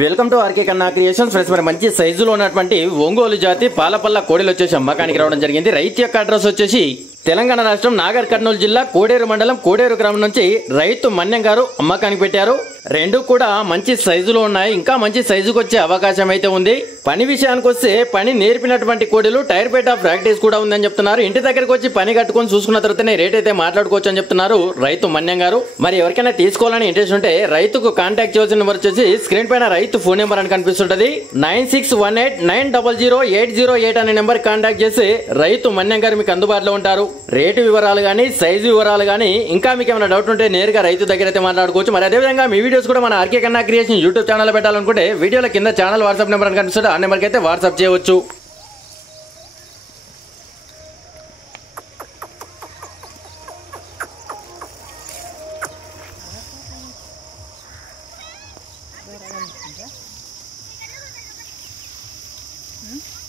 Welcome to RK కన్నా creations friends. మరి మంచి సైజులో ఉన్నటువంటి ఒంగోలు జాతి పాలపల్ల కోడెలు వచ్చేసి అమ్మకానికి రావడం జరిగింది. రైతు యొక్క అడ్రస్ వచ్చేసి తెలంగాణ రాష్ట్రం నాగర్ కర్నూలు జిల్లా కోడేరు మండలం కోడేరు గ్రామం నుంచి రైతు మన్యం గారు అమ్మకానికి పెట్టారు. రెండు కూడా మంచి సైజులో ఉన్నాయి. ఇంకా మంచి సైజుకు వచ్చే అవకాశం అయితే ఉంది. పని విషయానికి వస్తే పని నేర్పినటువంటి కోడెలు టైర్ పేట ప్రాక్టీస్ కూడా ఉందని చెప్తున్నారు. ఇంటి దగ్గరకు వచ్చి పని కట్టుకొని చూసుకున్న తర్వాతనే రేట్ అయితే మాట్లాడుకోవచ్చు అని చెప్తున్నారు రైతు మన్యం గారు. మరి ఎవరికైనా తీసుకోవాలని ఇంట్రెస్ట్ ఉంటే రైతుకు కాంటాక్ట్ చేయాల్సిన నెంబర్ వచ్చేసి స్క్రీన్ పైన రైతు ఫోన్ నెంబర్ అని కనిపిస్తుంటది. 9618900808 అనే నెంబర్ కాంటాక్ట్ చేసి రైతు మన్యం గారు మీకు అందుబాటులో ఉంటారు. రేటు వివరాలు గానీ సైజు వివరాలు గానీ ఇంకా మీకు ఏమైనా డౌట్ ఉంటే నేరుగా రైతు దగ్గర అయితే మాట్లాడుకోవచ్చు. మరి అదేవిధంగా మీ వీడియోస్ కూడా మన ఆర్కే కన్నా క్రియేషన్ యూట్యూబ్ ఛానల్ పెట్టాలనుకుంటే వీడియోల కింద ఛానల్ వాట్సాప్ నెంబర్ అని కనిపిస్తుంది. ఆ నెంబర్కి అయితే వాట్సాప్ చేయవచ్చు. Hmm?